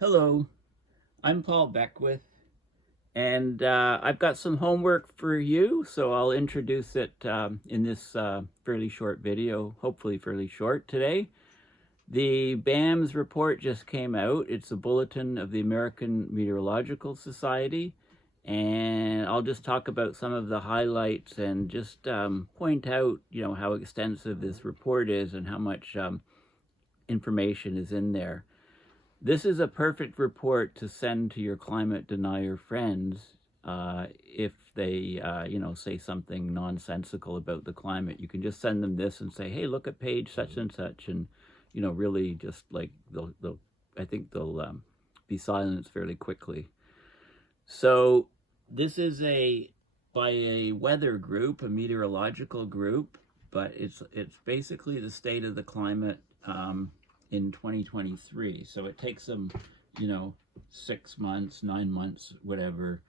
Hello, I'm Paul Beckwith, and I've got some homework for you, so I'll introduce it in this fairly short video, hopefully fairly short today. The BAMS report just came out. It's a bulletin of the American Meteorological Society, and I'll just talk about some of the highlights and just point out, how extensive this report is and how much information is in there. This is a perfect report to send to your climate denier friends if they, say something nonsensical about the climate. You can just send them this and say, hey, look at page such and such, and, really just like I think they'll be silenced fairly quickly. So this is by a weather group, a meteorological group, but it's basically the state of the climate in 2023. So it takes them, 6 months, 9 months, whatever,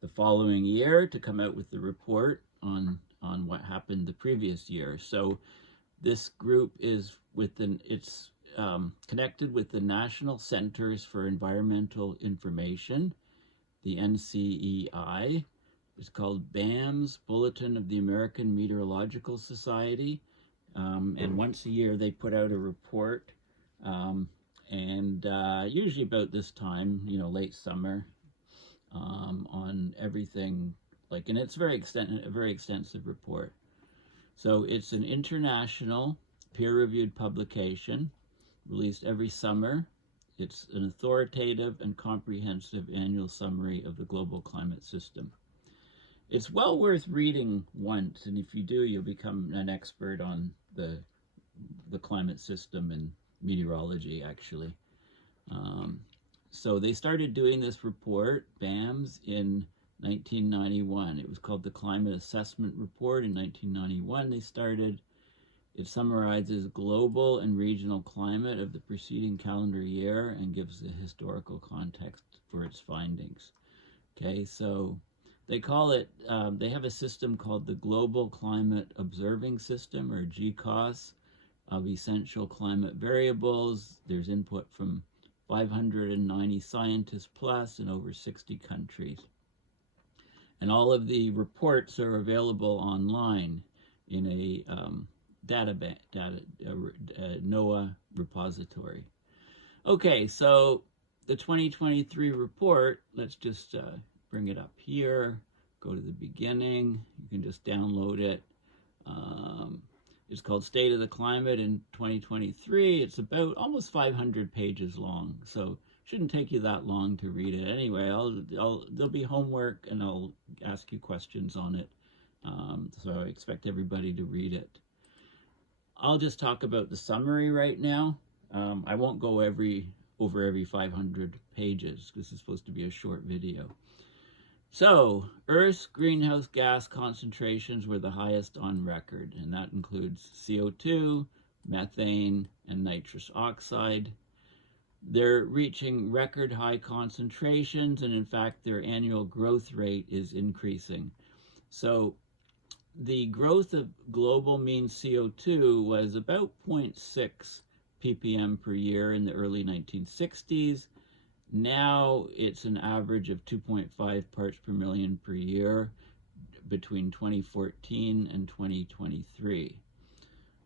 the following year to come out with the report on what happened the previous year. So this group is it's connected with the National Centers for Environmental Information, the NCEI. It's called BAMS, Bulletin of the American Meteorological Society. And once a year they put out a report, and usually about this time, late summer, on everything, and it's a very extensive report. So it's an international peer-reviewed publication released every summer. It's an authoritative and comprehensive annual summary of the global climate system. It's well worth reading once, and if you do, you'll become an expert on the climate system and meteorology, actually. So they started doing this report, BAMS, in 1991. It was called the Climate Assessment Report in 1991. They started. It summarizes global and regional climate of the preceding calendar year and gives the historical context for its findings. Okay, so they call it, they have a system called the Global Climate Observing System, or GCOS, of essential climate variables. There's input from 590 scientists plus in over 60 countries. And all of the reports are available online in a NOAA repository. Okay, so the 2023 report, let's just bring it up here, go to the beginning. You can just download it. It's called State of the Climate in 2023. It's about almost 500 pages long, so shouldn't take you that long to read it. Anyway, there'll be homework, and I'll ask you questions on it. So I expect everybody to read it. I'll just talk about the summary right now. I won't go over every 500 pages. This is supposed to be a short video. So, Earth's greenhouse gas concentrations were the highest on record, and that includes CO2, methane, and nitrous oxide. They're reaching record high concentrations, and in fact, their annual growth rate is increasing. So, the growth of global mean CO2 was about 0.6 ppm per year in the early 1960s. Now it's an average of 2.5 parts per million per year between 2014 and 2023.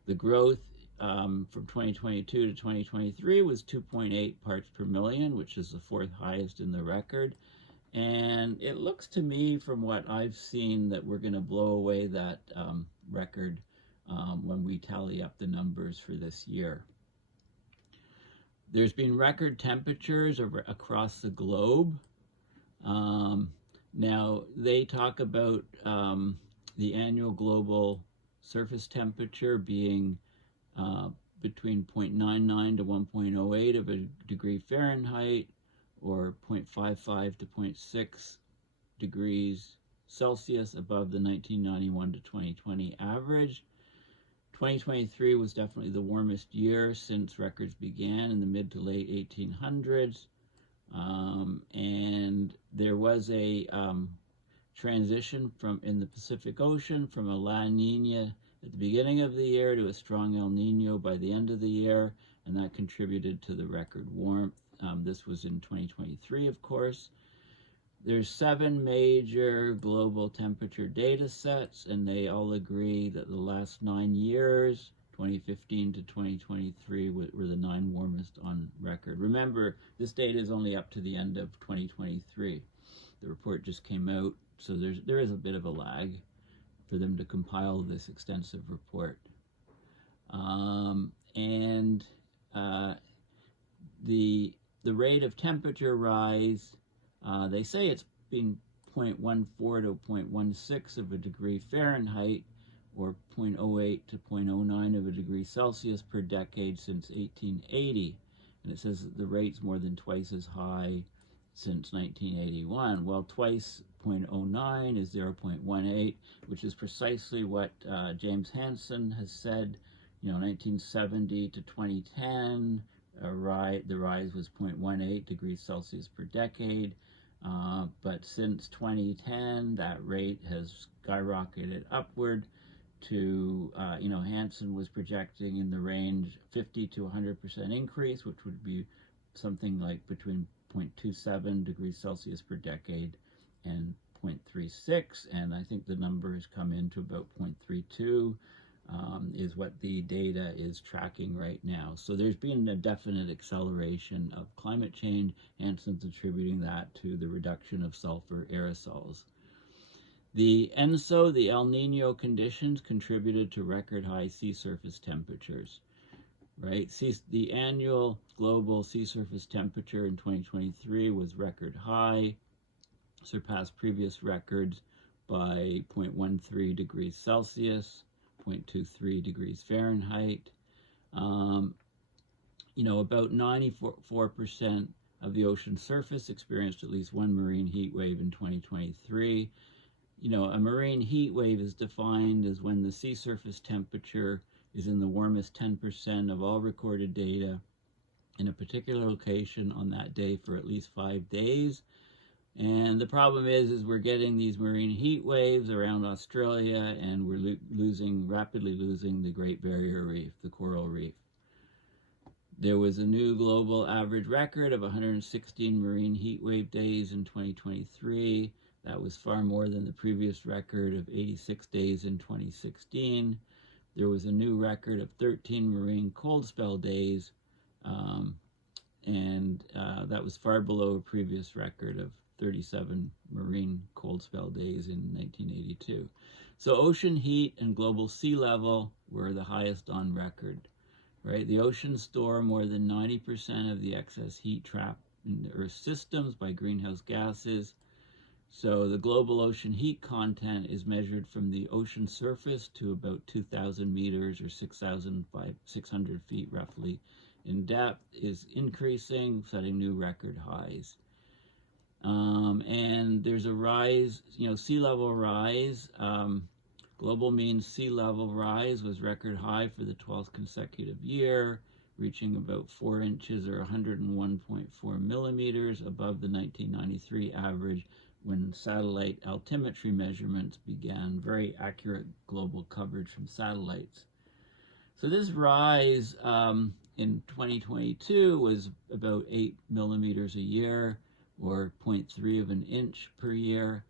The growth from 2022 to 2023 was 2.8 parts per million, which is the fourth highest in the record. And it looks to me, from what I've seen, that we're going to blow away that record when we tally up the numbers for this year. There's been record temperatures across the globe. Now, they talk about the annual global surface temperature being between 0.99 to 1.08 of a degree Fahrenheit, or 0.55 to 0.6 degrees Celsius above the 1991 to 2020 average. 2023 was definitely the warmest year since records began in the mid to late 1800s. And there was a transition in the Pacific Ocean from a La Nina at the beginning of the year to a strong El Nino by the end of the year, and that contributed to the record warmth. This was in 2023, of course. There's 7 major global temperature data sets, and they all agree that the last 9 years, 2015 to 2023, were the 9 warmest on record. Remember, this data is only up to the end of 2023. The report just came out, so there is a bit of a lag for them to compile this extensive report. The rate of temperature rise, they say it's been 0.14 to 0.16 of a degree Fahrenheit, or 0.08 to 0.09 of a degree Celsius per decade since 1880. And it says that the rate's more than twice as high since 1981. Well, twice 0.09 is 0.18, which is precisely what James Hansen has said. 1970 to 2010, the rise was 0.18 degrees Celsius per decade. But since 2010, that rate has skyrocketed upward to, Hansen was projecting in the range 50 to 100% increase, which would be something like between 0.27 degrees Celsius per decade and 0.36, and I think the number has come into about 0.32, is what the data is tracking right now. So there's been a definite acceleration of climate change. Hansen's attributing that to the reduction of sulfur aerosols. The ENSO, the El Nino conditions, contributed to record high sea surface temperatures. Right? The annual global sea surface temperature in 2023 was record high, surpassed previous records by 0.13 degrees Celsius, 0.23 degrees Fahrenheit. About 94% of the ocean surface experienced at least one marine heat wave in 2023. A marine heat wave is defined as when the sea surface temperature is in the warmest 10% of all recorded data in a particular location on that day for at least 5 days. And the problem is we're getting these marine heat waves around Australia, and we're rapidly losing the Great Barrier Reef, the coral reef. There was a new global average record of 116 marine heat wave days in 2023. That was far more than the previous record of 86 days in 2016. There was a new record of 13 marine cold spell days, and that was far below a previous record of 37 marine cold spell days in 1982. So ocean heat and global sea level were the highest on record, right? The oceans store more than 90% of the excess heat trapped in the Earth's systems by greenhouse gases. So the global ocean heat content is measured from the ocean surface to about 2,000 meters or 6,600 feet roughly in depth, is increasing, setting new record highs. And there's a rise, sea level rise. Global mean sea level rise was record high for the 12th consecutive year, reaching about 4 inches or 101.4 millimeters above the 1993 average, when satellite altimetry measurements began, very accurate global coverage from satellites. So this rise in 2022 was about 8 millimeters a year, or 0.3 of an inch per year.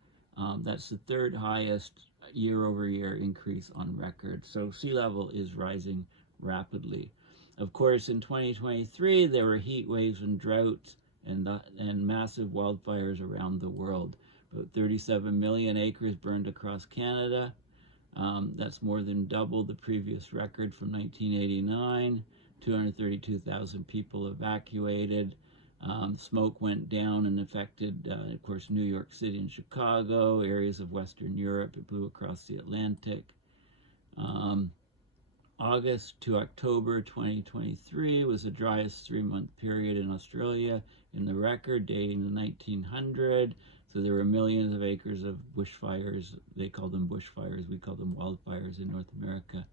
That's the third highest year-over-year increase on record. So sea level is rising rapidly. Of course, in 2023, there were heat waves and droughts and massive wildfires around the world. About 37 million acres burned across Canada. That's more than double the previous record from 1989. 232,000 people evacuated. Smoke went down and affected, of course, New York City and Chicago, areas of Western Europe. It blew across the Atlantic. August to October 2023 was the driest 3-month period in Australia in the record, dating to 1900. So there were millions of acres of bushfires. They call them bushfires. We call them wildfires in North America.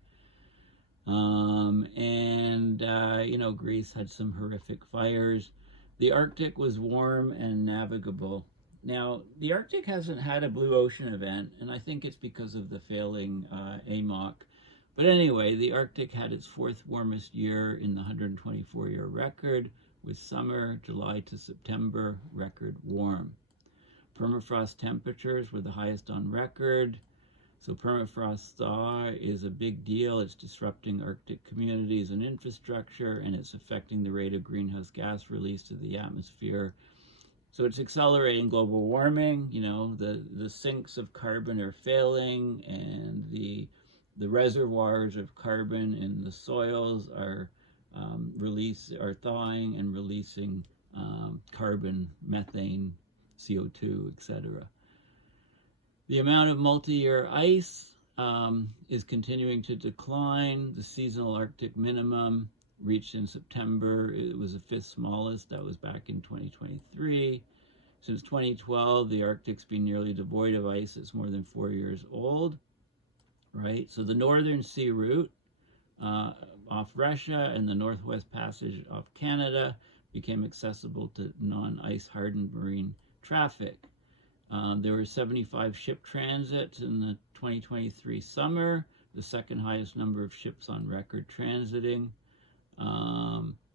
Greece had some horrific fires. The Arctic was warm and navigable. Now, the Arctic hasn't had a blue ocean event, and I think it's because of the failing AMOC. But anyway, the Arctic had its 4th warmest year in the 124-year record, with summer, July to September, record warm. Permafrost temperatures were the highest on record. So permafrost thaw is a big deal. It's disrupting Arctic communities and infrastructure, and it's affecting the rate of greenhouse gas release to the atmosphere. So it's accelerating global warming. You know, the sinks of carbon are failing, and the reservoirs of carbon in the soils are thawing and releasing carbon, methane, CO2, etc. The amount of multi-year ice is continuing to decline. The seasonal Arctic minimum reached in September. It was the 5th smallest. That was back in 2023. Since 2012, the Arctic's been nearly devoid of ice. It's more than 4 years old, right? So the Northern Sea route off Russia and the Northwest Passage off Canada became accessible to non-ice hardened marine traffic. There were 75 ship transits in the 2023 summer, the second highest number of ships on record transiting.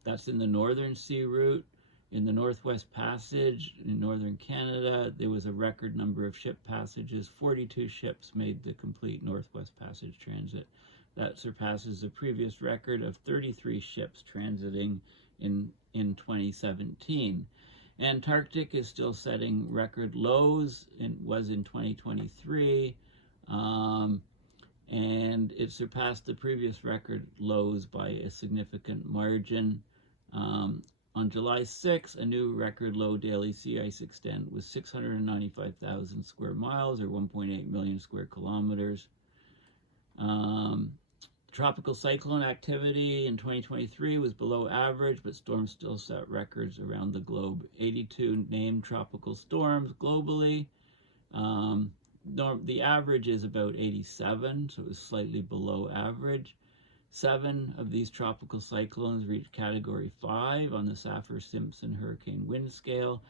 That's in the Northern Sea route. In the Northwest Passage in northern Canada, there was a record number of ship passages. 42 ships made the complete Northwest Passage transit. That surpasses the previous record of 33 ships transiting in 2017. Antarctic is still setting record lows, and was in 2023, and it surpassed the previous record lows by a significant margin. On July 6, a new record low daily sea ice extent was 695,000 square miles, or 1.8 million square kilometers. Tropical cyclone activity in 2023 was below average, but storms still set records around the globe. 82 named tropical storms globally. The average is about 87, so it was slightly below average. 7 of these tropical cyclones reached Category 5 on the Saffir-Simpson hurricane wind scale.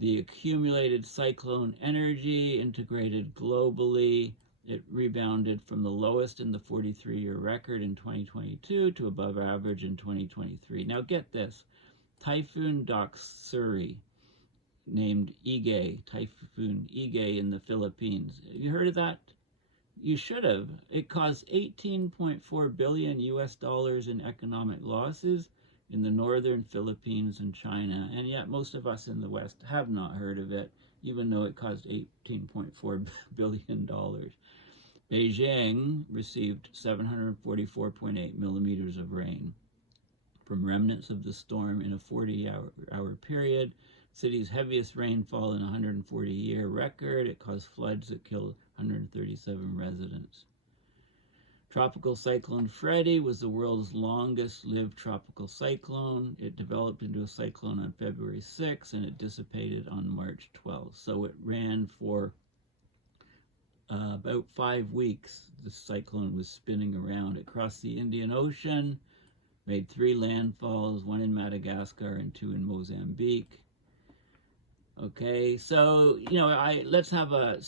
The accumulated cyclone energy integrated globally. It rebounded from the lowest in the 43-year record in 2022 to above average in 2023. Now get this, Typhoon Doksuri, named Igay, Typhoon Igay in the Philippines. Have you heard of that? You should have. It caused $18.4 billion in economic losses in the northern Philippines and China, and yet most of us in the West have not heard of it, even though it caused $18.4 billion. Beijing received 744.8 millimeters of rain from remnants of the storm in a 40-hour period. City's heaviest rainfall in a 140-year record. It caused floods that killed 137 residents. Tropical Cyclone Freddy was the world's longest-lived tropical cyclone. It developed into a cyclone on February 6, and it dissipated on March 12. So it ran for about 5 weeks. The cyclone was spinning around. It crossed the Indian Ocean, made 3 landfalls, 1 in Madagascar and 2 in Mozambique. Okay, so let's have a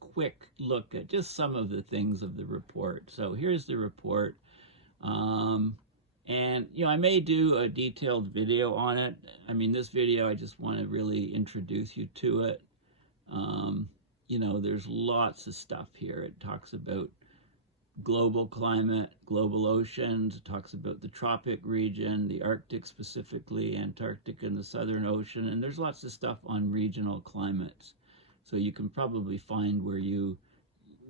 quick look at just some of the things of the report. So here's the report, and I may do a detailed video on it. I mean, this video, I just want to really introduce you to it. There's lots of stuff here. It talks about global climate, global oceans. It talks about the tropic region, the Arctic specifically, Antarctic and the Southern Ocean, and there's lots of stuff on regional climates. So you can probably find where you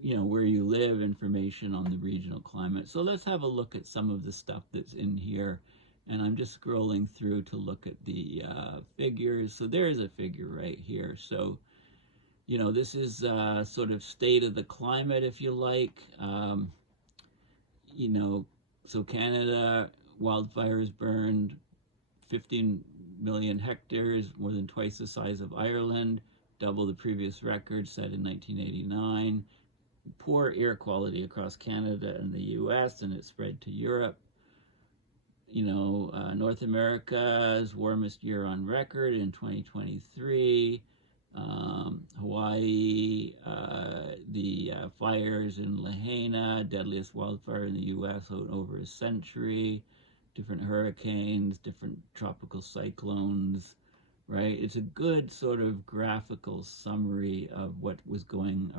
live information on the regional climate. So let's have a look at some of the stuff that's in here. And I'm just scrolling through to look at the figures. So there's a figure right here. So this is sort of state of the climate, if you like. So Canada, wildfires burned 15 million hectares, more than twice the size of Ireland, double the previous record set in 1989. Poor air quality across Canada and the US, and it spread to Europe. North America's warmest year on record in 2023. Hawaii, the fires in Lahaina, deadliest wildfire in the U.S. over a century. different hurricanes, different tropical cyclones, right? It's a good sort of graphical summary of what was going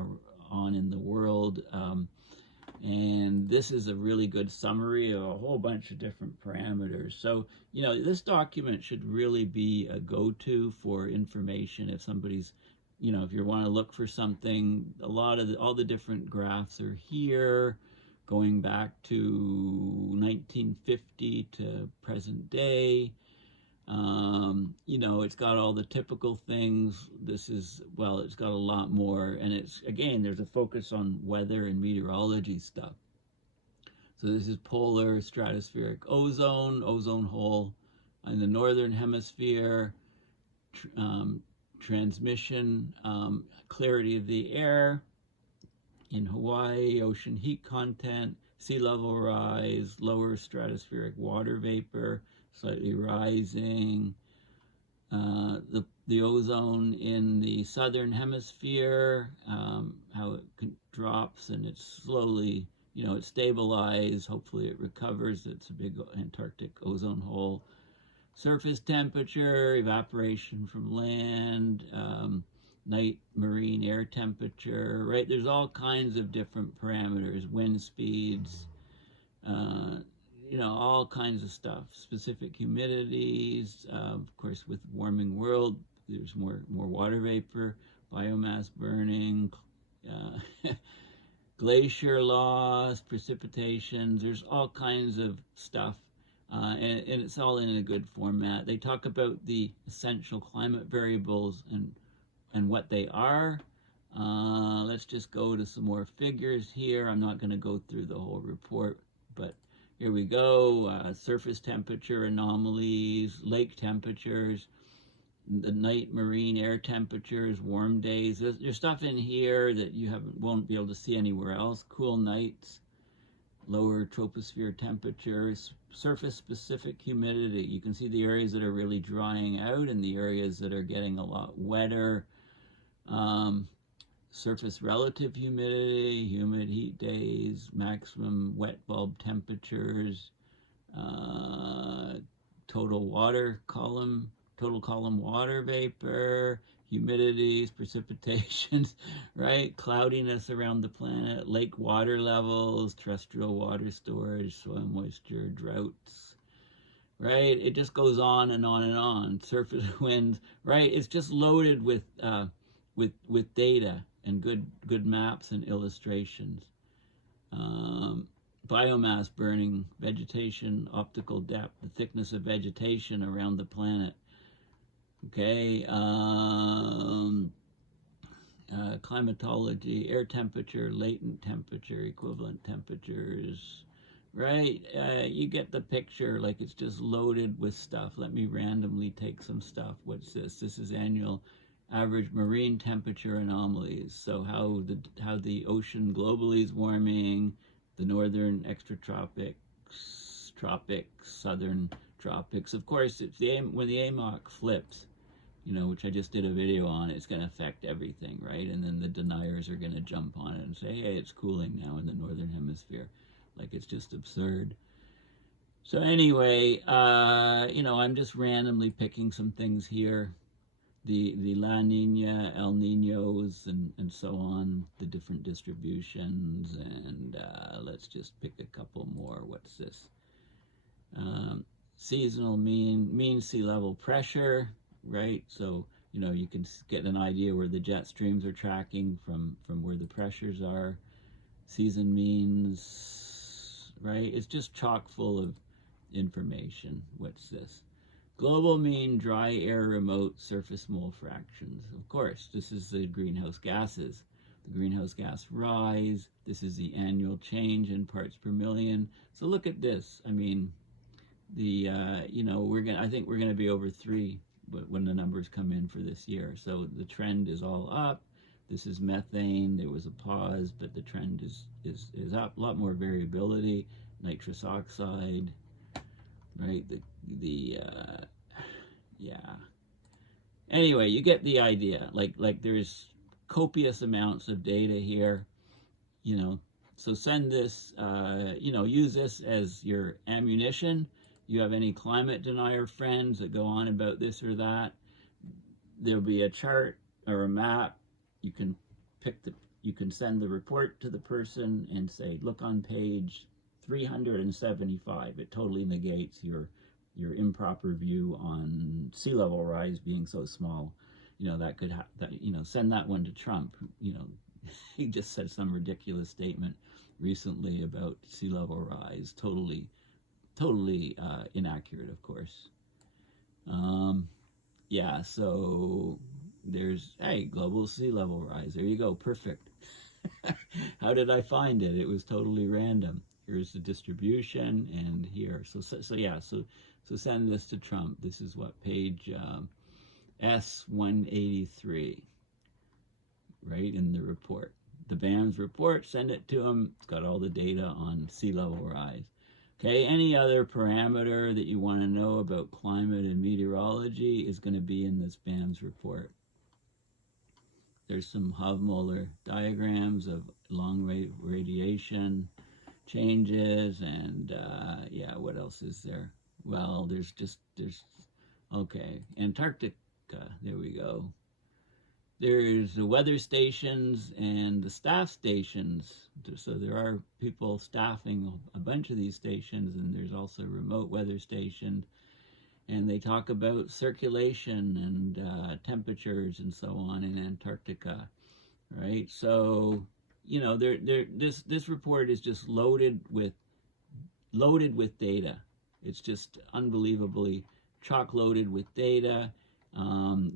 on in the world. And this is a really good summary of a whole bunch of different parameters. So, this document should really be a go-to for information if somebody's, if you want to look for something. All the different graphs are here, going back to 1950 to present day. It's got all the typical things. It's got a lot more, and there's a focus on weather and meteorology stuff. So this is polar stratospheric ozone hole in the northern hemisphere, transmission, clarity of the air in Hawaii, ocean heat content, sea level rise, lower stratospheric water vapor, slightly rising, the ozone in the southern hemisphere, how it drops, and it's slowly, it stabilizes, hopefully it recovers. It's a big Antarctic ozone hole. Surface temperature, evaporation from land, night marine air temperature, right? There's all kinds of different parameters, wind speeds, all kinds of stuff. Specific humidities, of course, with warming world, there's more water vapor, biomass burning, glacier loss, precipitations. There's all kinds of stuff, and it's all in a good format. They talk about the essential climate variables and what they are. Let's just go to some more figures here. I'm not going to go through the whole report, but here we go. Surface temperature anomalies, lake temperatures, the night marine air temperatures, warm days. There's stuff in here that you won't be able to see anywhere else. Cool nights, lower troposphere temperatures, surface specific humidity. You can see the areas that are really drying out and the areas that are getting a lot wetter. Surface relative humidity, humid heat days, maximum wet bulb temperatures, total column water vapor, humidities, precipitations, right? Cloudiness around the planet, lake water levels, terrestrial water storage, soil moisture, droughts, right? It just goes on and on and on. Surface winds, right? It's just loaded with data and good maps and illustrations. Biomass burning, vegetation, optical depth, the thickness of vegetation around the planet. Okay, climatology, air temperature, latent temperature, equivalent temperatures, right? You get the picture. Like, it's just loaded with stuff. Let me randomly take some stuff. What's this? This is annual average marine temperature anomalies. So how the ocean globally is warming, the northern extratropics, tropics, southern tropics. Of course, when the AMOC flips, which I just did a video on, it's going to affect everything, right? And then the deniers are going to jump on it and say, hey, it's cooling now in the northern hemisphere. Like, it's just absurd. So anyway, I'm just randomly picking some things here. The La Nina, El Niños, and so on, the different distributions, and let's just pick a couple more. What's this? Seasonal mean sea level pressure, right? So, you can get an idea where the jet streams are tracking from where the pressures are. Season means, right? It's just chock full of information. What's this? Global mean dry air remote surface mole fractions. Of course, this is the greenhouse gases. The greenhouse gas rise. This is the annual change in parts per million. So look at this. I mean, I think we're gonna be over 3 when the numbers come in for this year. So the trend is all up. This is methane. There was a pause, but the trend is up. A lot more variability. Nitrous oxide, right? Yeah. Anyway, you get the idea. Like there's copious amounts of data here, So send this, use this as your ammunition you have any climate denier friends that go on about this or that, there'll be a chart or a map. You can you can send the report to the person and say, look on page 375. It totally negates your improper view on sea level rise being so small. That could send that one to Trump. He just said some ridiculous statement recently about sea level rise, totally inaccurate, of course. Yeah, so there's, hey, global sea level rise. There you go, perfect. How did I find it? It was totally random. Here's the distribution, and here. So yeah, so send this to Trump. This is what, page S183, right in the report. The BAMS report, send it to him. It's got all the data on sea level rise. Okay, any other parameter that you want to know about climate and meteorology is going to be in this BAMS report. There's some Hofmolar diagrams of long radiation changes, and yeah, what else is there? Well, there's okay, Antarctica, there we go. There's the weather stations and the staff stations. So there are people staffing a bunch of these stations, and there's also remote weather stations. And they talk about circulation and temperatures and so on in Antarctica, right? So, this report is just loaded with data. It's just unbelievably chock loaded with data.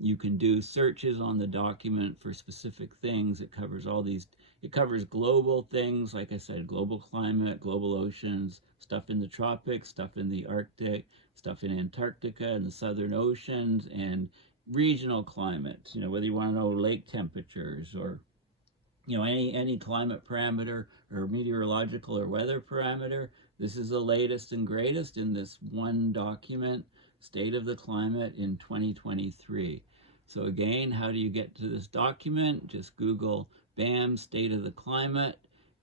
You can do searches on the document for specific things. It covers all these. It covers global things, like I said, global climate, global oceans, stuff in the tropics, stuff in the Arctic, stuff in Antarctica and the southern oceans, and regional climates. Whether you want to know lake temperatures or any climate parameter or meteorological or weather parameter. This is the latest and greatest in this one document, State of the Climate in 2023. So again, how do you get to this document? Just Google BAMS State of the Climate,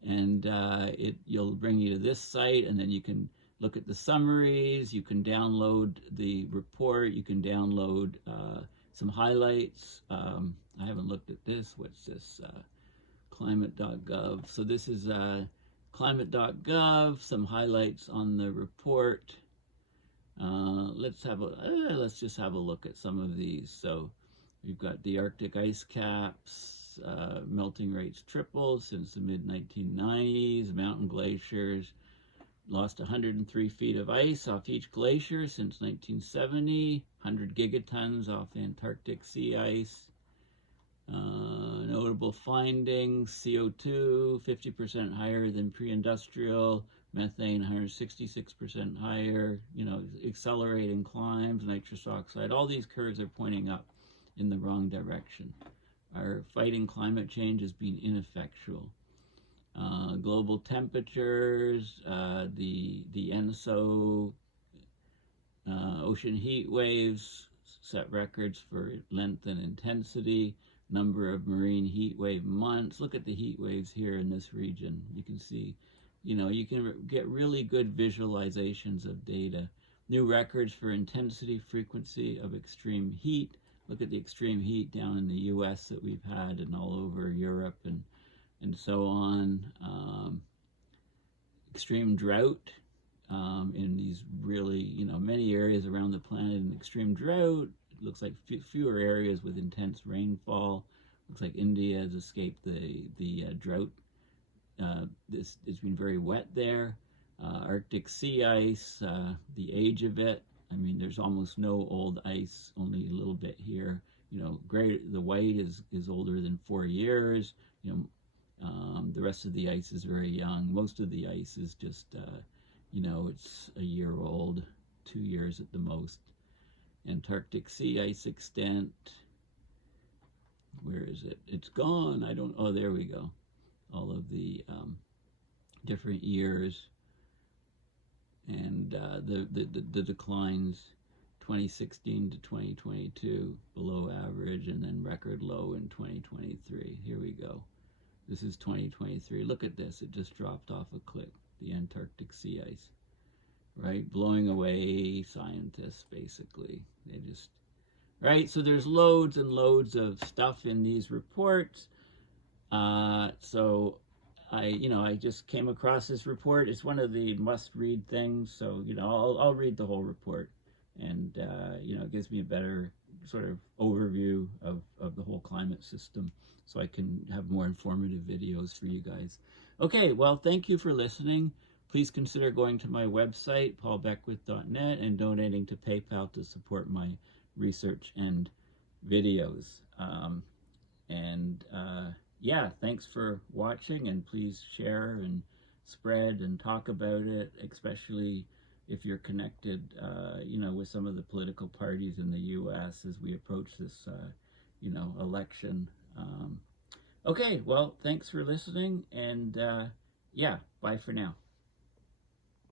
and you'll bring you to this site, and then you can look at the summaries, you can download the report, you can download some highlights. I haven't looked at this. What's this? Climate.gov. So this is climate.gov, some highlights on the report. Let's just have a look at some of these. So we've got the Arctic ice caps, melting rates tripled since the mid-1990s, mountain glaciers lost 103 feet of ice off each glacier since 1970, 100 gigatons off Antarctic sea ice. Notable findings: CO2 50% higher than pre-industrial, methane 166% higher, accelerating climbs, nitrous oxide. All these curves are pointing up in the wrong direction. Our fighting climate change has been ineffectual. Global temperatures, the ENSO ocean heat waves set records for length and intensity, number of marine heat wave months. Look at the heat waves here in this region. You can see, you can get really good visualizations of data. New records for intensity, frequency of extreme heat. Look at the extreme heat down in the US that we've had and all over Europe and so on. Extreme drought in these really, many areas around the planet in extreme drought. It looks like fewer areas with intense rainfall. Looks like India has escaped the drought. It's been very wet there. Arctic sea ice, the age of it. I mean, there's almost no old ice, only a little bit here. The white is older than 4 years. The rest of the ice is very young. Most of the ice is just, it's a year old, 2 years at the most. Antarctic sea ice extent. Where is it? It's gone. Oh, there we go. All of the different years and the declines, 2016 to 2022, below average, and then record low in 2023. Here we go. This is 2023. Look at this. It just dropped off a cliff, the Antarctic sea ice. right? Blowing away scientists, basically. They just, right? So there's loads and loads of stuff in these reports. So I just came across this report. It's one of the must-read things. So, I'll read the whole report, and it gives me a better sort of overview of the whole climate system, so I can have more informative videos for you guys. Okay, well, thank you for listening. Please consider going to my website, paulbeckwith.net, and donating to PayPal to support my research and videos. Yeah, thanks for watching, and please share and spread and talk about it, especially if you're connected, with some of the political parties in the U.S. as we approach this, election. Okay, well, thanks for listening, and yeah, bye for now.